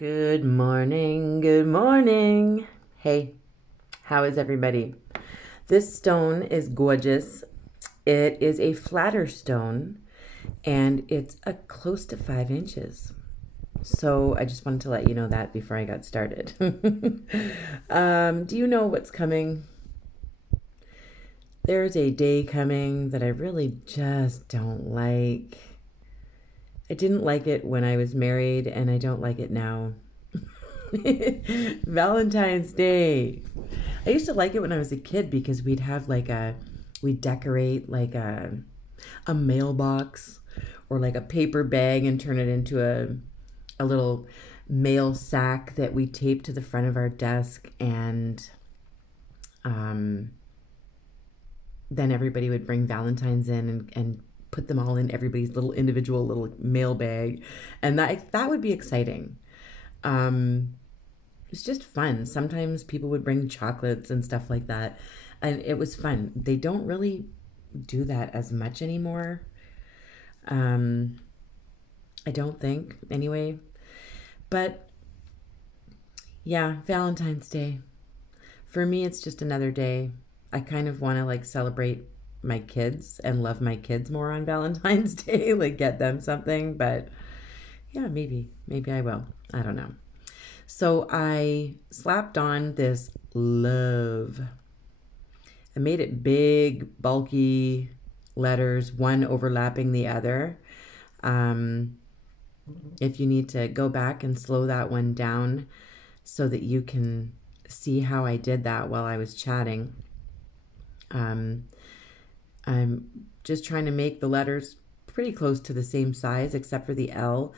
Good morning, good morning. Hey, how is everybody? This stone is gorgeous. It is a flatter stone and it's close to 5 inches. So I just wanted to let you know that before I got started. Do you know what's coming? There's a day coming that I really just don't like. I didn't like it when I was married, and I don't like it now. Valentine's Day. I used to like it when I was a kid because we'd have we'd decorate like a mailbox or like a paper bag and turn it into a little mail sack that we taped to the front of our desk, and then everybody would bring Valentines in and put them all in everybody's little individual little mail bag, and that would be exciting. It's just fun. Sometimes people would bring chocolates and stuff like that, and it was fun. They don't really do that as much anymore. I don't think, anyway. But yeah, Valentine's Day. For me, it's just another day. I kind of want to like celebrate my kids and love my kids more on Valentine's Day, like get them something, but yeah, maybe I will. I don't know. So I slapped on this love. I made it big, bulky letters, one overlapping the other. If you need to go back and slow that one down so that you can see how I did that while I was chatting. I'm just trying to make the letters pretty close to the same size except for the L,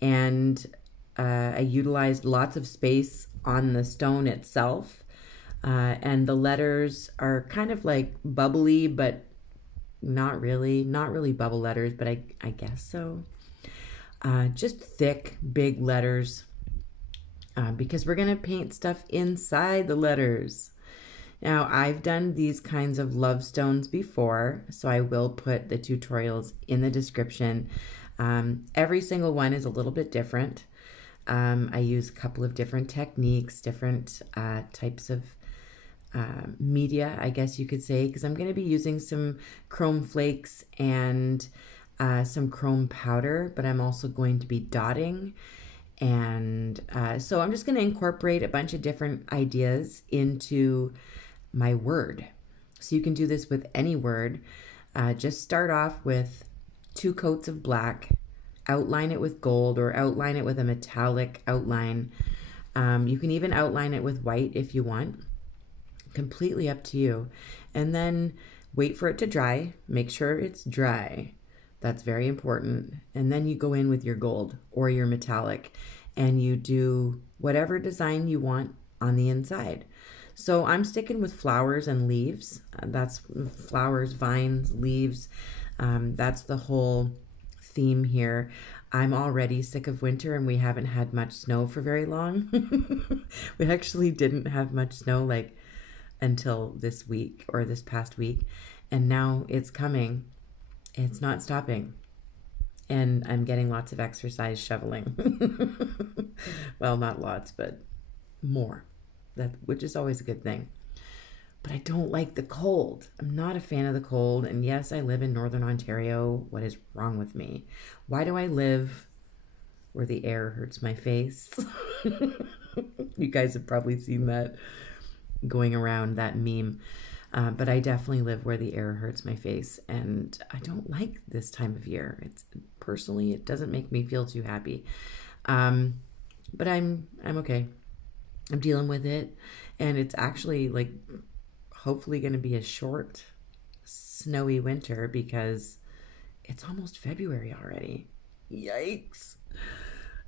and I utilized lots of space on the stone itself, and the letters are kind of like bubbly, but not really bubble letters, but I guess so. Just thick, big letters, because we're going to paint stuff inside the letters. Now, I've done these kinds of love stones before, so I will put the tutorials in the description. Every single one is a little bit different. I use a couple of different techniques, different types of media, I guess you could say, because I'm going to be using some chrome flakes and some chrome powder, but I'm also going to be dotting. And so I'm just going to incorporate a bunch of different ideas into my word. So you can do this with any word. Just start off with 2 coats of black, outline it with gold or outline it with a metallic outline. You can even outline it with white if you want. Completely up to you. And then wait for it to dry. Make sure it's dry. That's very important. And then you go in with your gold or your metallic and you do whatever design you want on the inside. So I'm sticking with flowers and leaves. That's flowers, vines, leaves. That's the whole theme here. I'm already sick of winter and we haven't had much snow for very long. We actually didn't have much snow like until this week or this past week. And now it's coming. It's not stopping. And I'm getting lots of exercise shoveling. Well, not lots, but more. Which is always a good thing. But I don't like the cold. I'm not a fan of the cold. And yes, I live in Northern Ontario. What is wrong with me? Why do I live where the air hurts my face? You guys have probably seen that going around, that meme. But I definitely live where the air hurts my face. And I don't like this time of year. Personally, it doesn't make me feel too happy. But I'm okay. I'm dealing with it, and it's actually like hopefully going to be a short, snowy winter because it's almost February already. Yikes.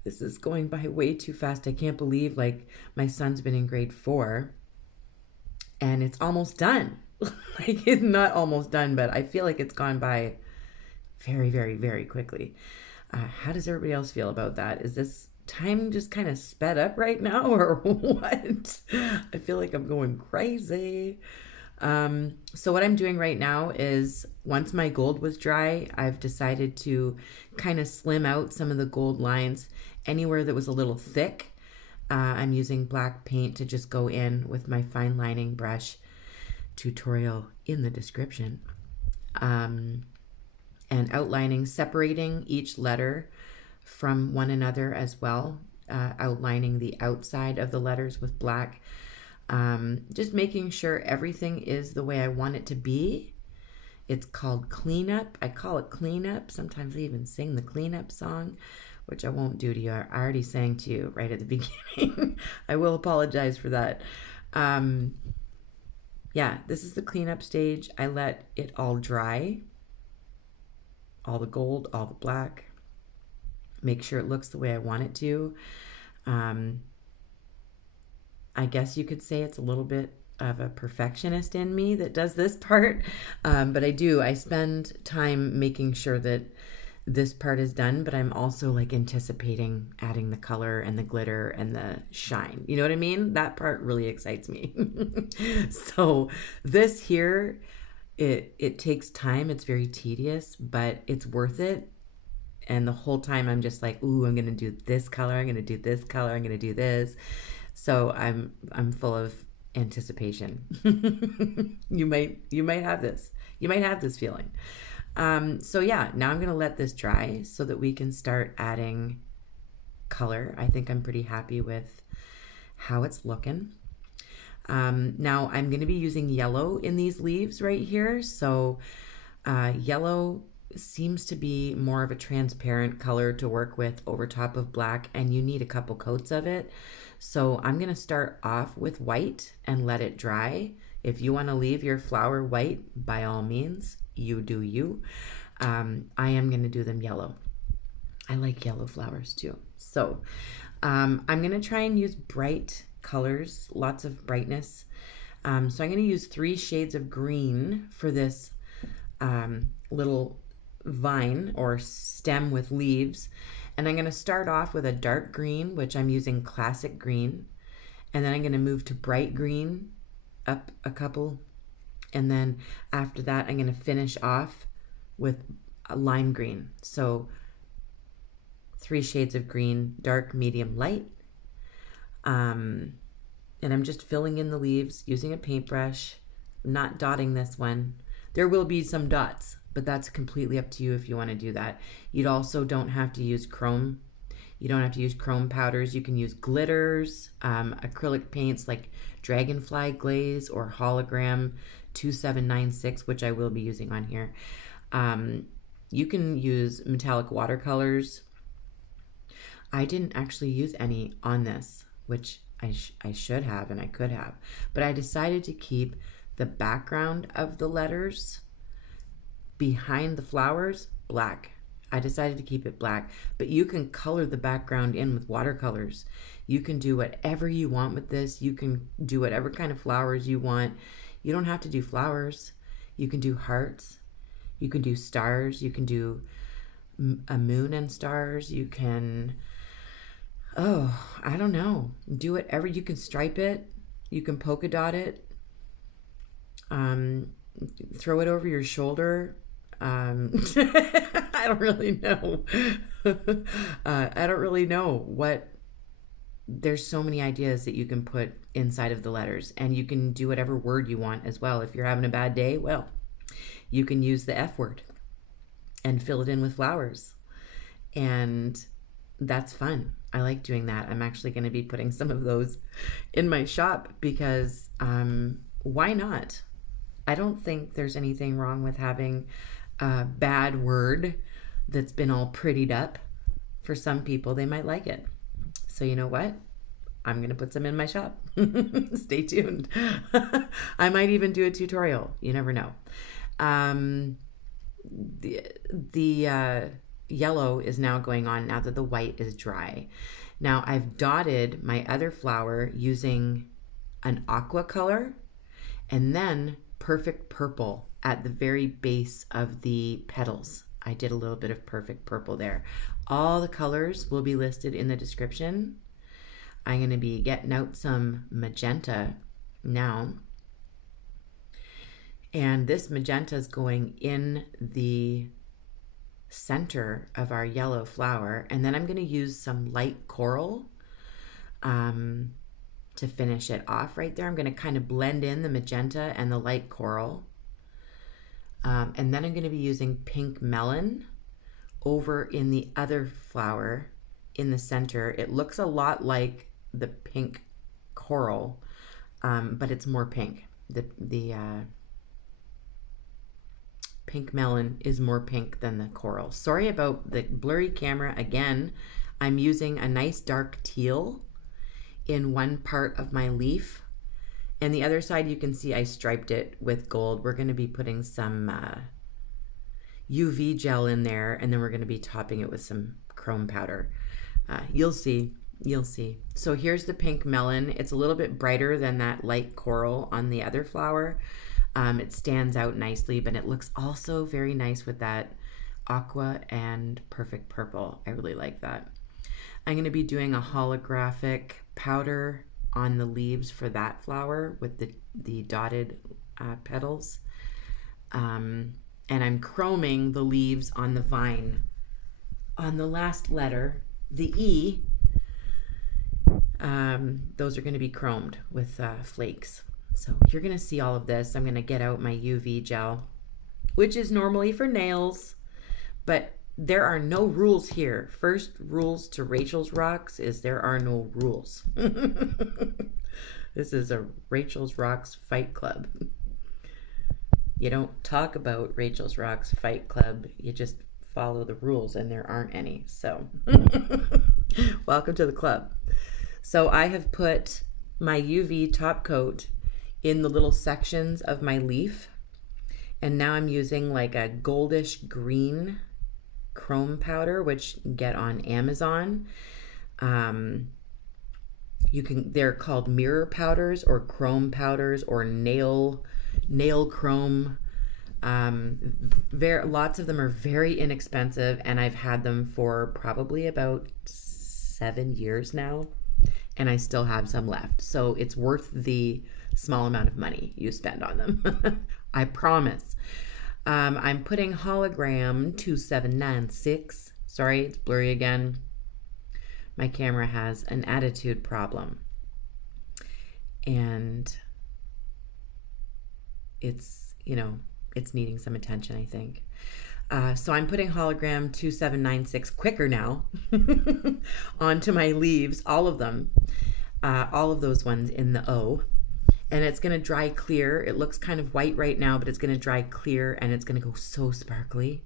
This is going by way too fast. I can't believe like my son's been in grade 4 and it's almost done. Like it's not almost done, but I feel like it's gone by very, very, very quickly. How does everybody else feel about that? Is this time just kind of sped up right now or what? I feel like I'm going crazy. So what I'm doing right now is once my gold was dry, I've decided to kind of slim out some of the gold lines anywhere that was a little thick. I'm using black paint to just go in with my fine lining brush, tutorial in the description, and outlining, separating each letter from one another as well, outlining the outside of the letters with black, just making sure everything is the way I want it to be. It's called cleanup. I call it cleanup. Sometimes I even sing the cleanup song, which I won't do to you. I already sang to you right at the beginning. I will apologize for that. Yeah, this is the cleanup stage. I let it all dry. All the gold, all the black. Make sure it looks the way I want it to. I guess you could say it's a little bit of a perfectionist in me that does this part, but I spend time making sure that this part is done, but I'm also like anticipating adding the color and the glitter and the shine. You know what I mean? That part really excites me. So this here, it takes time. It's very tedious, but it's worth it. And the whole time I'm just like, ooh, I'm going to do this color. I'm going to do this color. I'm going to do this. So I'm full of anticipation. You might have this. You might have this feeling. So yeah, now I'm going to let this dry so that we can start adding color. I think I'm pretty happy with how it's looking. Now I'm going to be using yellow in these leaves right here. So yellow seems to be more of a transparent color to work with over top of black, and you need a couple coats of it. So I'm going to start off with white and let it dry. If you want to leave your flower white, by all means, you do you. I am going to do them yellow. I like yellow flowers too. So I'm going to try and use bright colors, lots of brightness. So I'm going to use 3 shades of green for this little vine or stem with leaves. And I'm going to start off with a dark green, which I'm using classic green. And then I'm going to move to bright green, up a couple. And then after that, I'm going to finish off with a lime green. So 3 shades of green, dark, medium, light. And I'm just filling in the leaves using a paintbrush, not dotting this one. There will be some dots, but that's completely up to you if you want to do that. You also don't have to use chrome. You don't have to use chrome powders. You can use glitters, acrylic paints like Dragonfly Glaze or Hologram 2796, which I will be using on here. You can use metallic watercolors. I didn't actually use any on this, which I should have and I could have, but I decided to keep the background of the letters behind the flowers black. I decided to keep it black, but you can color the background in with watercolors. You can do whatever you want with this. You can do whatever kind of flowers you want. You don't have to do flowers. You can do hearts. You can do stars. You can do a moon and stars. You can, I don't know. Do whatever. You can stripe it. You can polka dot it. Throw it over your shoulder. I don't really know. I don't really know what. There's so many ideas that you can put inside of the letters, and you can do whatever word you want as well. If you're having a bad day, well, you can use the F word and fill it in with flowers, and that's fun. I like doing that. I'm actually going to be putting some of those in my shop because why not? I don't think there's anything wrong with having a bad word that's been all prettied up. For some people, they might like it. So you know what? I'm going to put some in my shop. Stay tuned. I might even do a tutorial. You never know. The yellow is now going on now that the white is dry. Now I've dotted my other flower using an aqua color and then perfect purple at the very base of the petals. I did a little bit of perfect purple there. All the colors will be listed in the description. I'm going to be getting out some magenta now. And this magenta is going in the center of our yellow flower. And then I'm going to use some light coral to finish it off right there. I'm going to kind of blend in the magenta and the light coral. And then I'm going to be using pink melon over in the other flower in the center. It looks a lot like the pink coral, but it's more pink. The pink melon is more pink than the coral. Sorry about the blurry camera again. I'm using a nice dark teal in one part of my leaf, and the other side you can see I striped it with gold. We're going to be putting some UV gel in there, and then we're going to be topping it with some chrome powder. You'll see. So here's the pink melon. It's a little bit brighter than that light coral on the other flower. It stands out nicely, but it looks also very nice with that aqua and perfect purple. I really like that. I'm going to be doing a holographic powder on the leaves for that flower with the dotted petals. And I'm chroming the leaves on the vine. On the last letter, the E, those are going to be chromed with flakes. So you're going to see all of this. I'm going to get out my UV gel, which is normally for nails, but there are no rules here. First rules to Rachel's Rocks is there are no rules. This is a Rachel's Rocks Fight Club. You don't talk about Rachel's Rocks Fight Club. You just follow the rules, and there aren't any. So welcome to the club. So I have put my UV top coat in the little sections of my leaf, and now I'm using like a goldish green chrome powder, which you can get on Amazon. They're called mirror powders or chrome powders or nail chrome. Lots of them are very inexpensive, and I've had them for probably about 7 years now, and I still have some left. So it's worth the small amount of money you spend on them. I promise. I'm putting hologram 2796. Sorry, it's blurry again. My camera has an attitude problem, and it's needing some attention, I think. So I'm putting hologram 2796 quicker now onto my leaves, all of them, all of those ones in the O. And it's going to dry clear. It looks kind of white right now, but it's going to dry clear, and it's going to go so sparkly.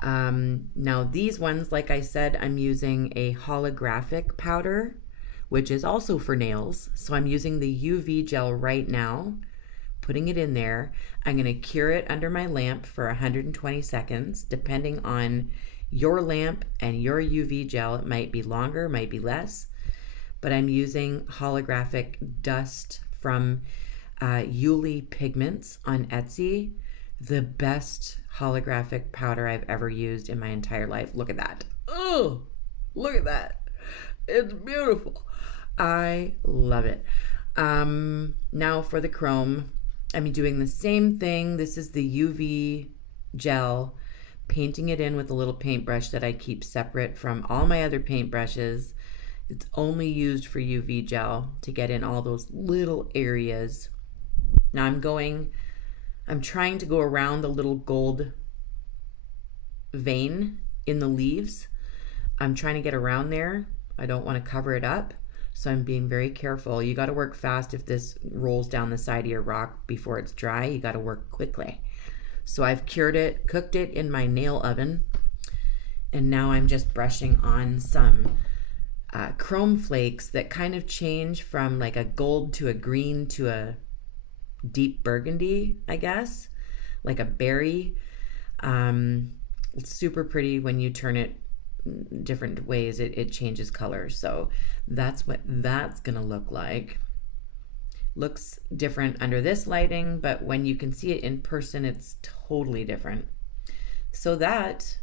Now these ones, like I said, I'm using a holographic powder, which is also for nails. So I'm using the UV gel right now, putting it in there. I'm going to cure it under my lamp for 120 seconds. Depending on your lamp and your UV gel, it might be longer, might be less. But I'm using holographic dust from Yuli Pigments on Etsy. The best holographic powder I've ever used in my entire life. Look at that. Oh, look at that. It's beautiful. I love it. Now for the chrome, I'm doing the same thing. This is the UV gel, painting it in with a little paintbrush that I keep separate from all my other paintbrushes. It's only used for UV gel to get in all those little areas. Now I'm trying to go around the little gold vein in the leaves. I'm trying to get around there. I don't want to cover it up, so I'm being very careful. You got to work fast if this rolls down the side of your rock before it's dry. You got to work quickly. So I've cured it, cooked it in my nail oven, and now I'm just brushing on some chrome flakes that kind of change from like a gold to a green to a deep burgundy, I guess, like a berry. It's super pretty when you turn it different ways. It changes color. So that's what that's gonna look like. Looks different under this lighting, but when you can see it in person, it's totally different. So that's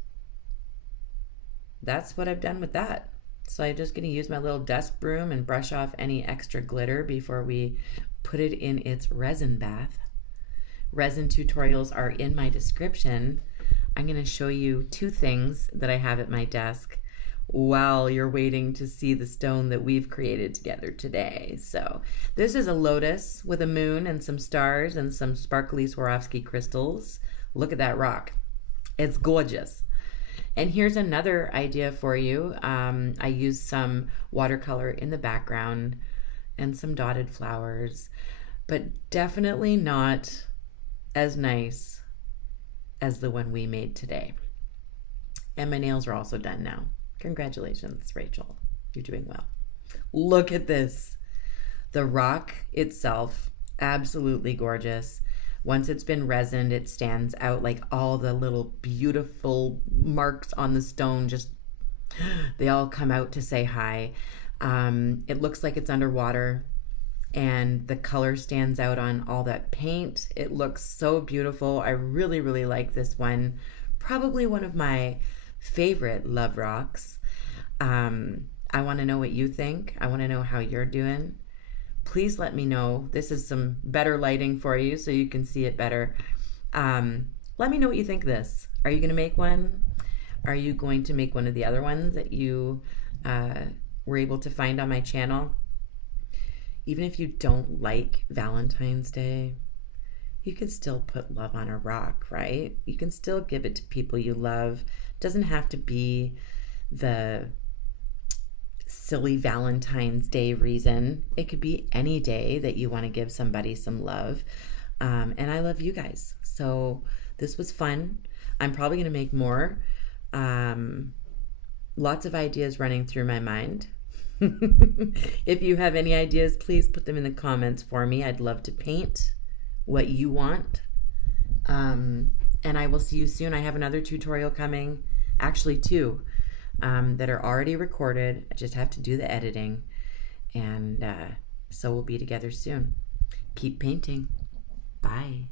what I've done with that. So I'm just going to use my little dust broom and brush off any extra glitter before we put it in its resin bath. Resin tutorials are in my description. I'm going to show you two things that I have at my desk. while you're waiting to see the stone that we've created together today. So this is a lotus with a moon and some stars and some sparkly Swarovski crystals. Look at that rock. It's gorgeous. And here's another idea for you. I used some watercolor in the background and some dotted flowers, but definitely not as nice as the one we made today. And my nails are also done now. Congratulations, Rachel. You're doing well. Look at this. The rock itself, absolutely gorgeous. Once it's been resined, it stands out like all the little beautiful marks on the stone. Just, they all come out to say hi. It looks like it's underwater, and the color stands out on all that paint. It looks so beautiful. I really, really like this one. Probably one of my favorite love rocks. I want to know what you think. I want to know how you're doing. Please let me know. This is some better lighting for you so you can see it better. Let me know what you think of this. Are you going to make one? Are you going to make one of the other ones that you were able to find on my channel? Even if you don't like Valentine's Day, you can still put love on a rock, right? You can still give it to people you love. It doesn't have to be the silly Valentine's Day reason. It could be any day that you want to give somebody some love. And I love you guys. So this was fun. I'm probably going to make more. Lots of ideas running through my mind. If you have any ideas, please put them in the comments for me. I'd love to paint what you want. And I will see you soon. I have another tutorial coming, actually two, that are already recorded. I just have to do the editing. And so we'll be together soon. Keep painting. Bye.